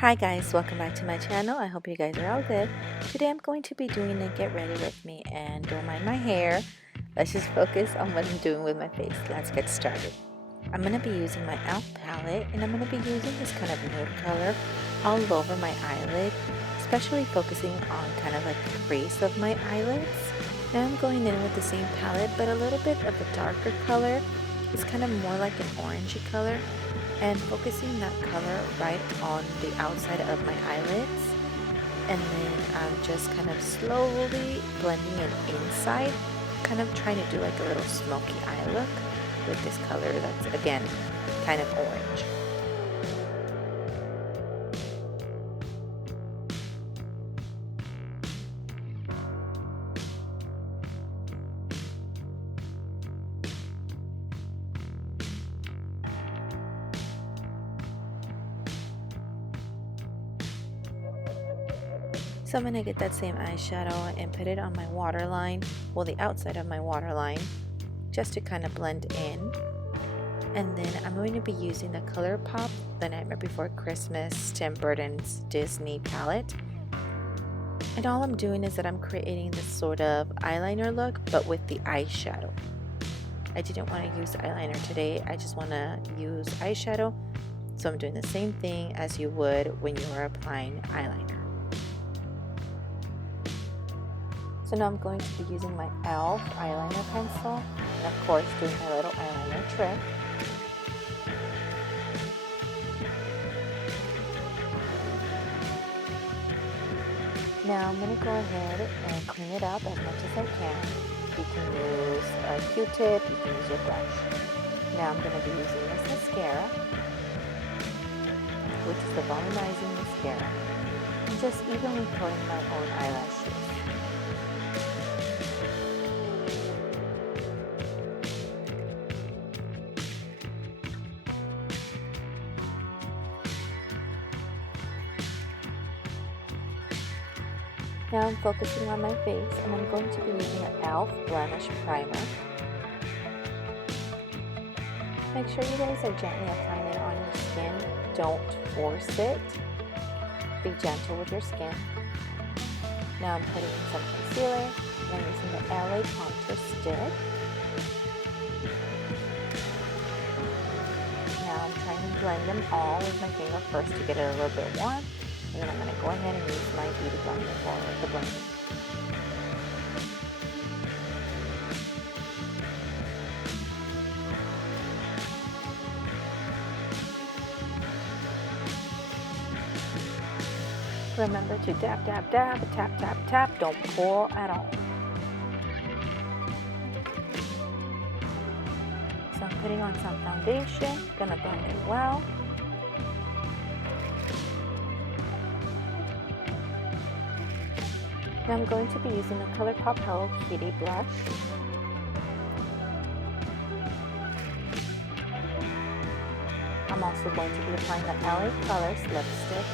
Hi guys, welcome back to my channel. I hope you guys are all good. Today I'm going to be doing a get ready with me, and don't mind my hair. Let's just focus on what I'm doing with my face. Let's get started. I'm going to be using my e.l.f. palette, and I'm going to be using this kind of nude color all over my eyelid, especially focusing on kind of like the crease of my eyelids. Now I'm going in with the same palette, but a little bit of a darker color. It's kind of more like an orangey color, and focusing that color right on the outside of my eyelids, and then I'm just kind of slowly blending it inside, kind of trying to do like a little smoky eye look with this color that's again kind of orange. So I'm going to get that same eyeshadow and put it on my waterline, well, the outside of my waterline, just to kind of blend in. And then I'm going to be using the ColourPop The Nightmare Before Christmas Tim Burton's Disney palette. And all I'm doing is that I'm creating this sort of eyeliner look, but with the eyeshadow. I didn't want to use eyeliner today, I just want to use eyeshadow. So I'm doing the same thing as you would when you are applying eyeliner. So now I'm going to be using my e.l.f. eyeliner pencil, and of course doing my little eyeliner trick. Now I'm going to go ahead and clean it up as much as I can. You can use a Q-tip, you can use your brush. Now I'm going to be using this mascara, which is the volumizing mascara, and just evenly coating my own eyelashes. Now I'm focusing on my face, and I'm going to be using an e.l.f. Blemish Primer. Make sure you guys are gently applying it on your skin. Don't force it. Be gentle with your skin. Now I'm putting in some concealer, and I'm using the LA Contour Stick. Now I'm trying to blend them all with my finger first to get it a little bit warm. And then I'm going to go ahead and use my beauty blender for the blending. Remember to dab, dab, dab, tap, tap, tap. Don't pull at all. So I'm putting on some foundation. Gonna blend it well. Now I'm going to be using the ColourPop Hello Kitty blush. I'm also going to be applying the LA Colors lipstick.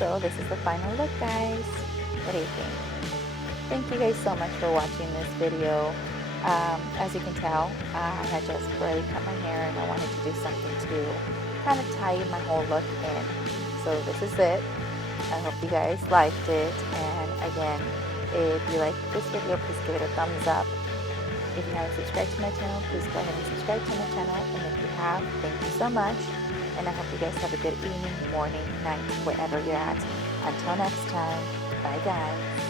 So this is the final look, guys. What do you think? Thank you guys so much for watching this video. As you can tell, I had just barely cut my hair, and I wanted to do something to kind of tie my whole look in. So this is it. I hope you guys liked it, and again, if you like this video, please give it a thumbs up. If you haven't subscribed to my channel, please go ahead and subscribe to my channel, and if you have, thank you so much, and I hope you guys have a good evening, morning, night, wherever you're at. Until next time, bye guys.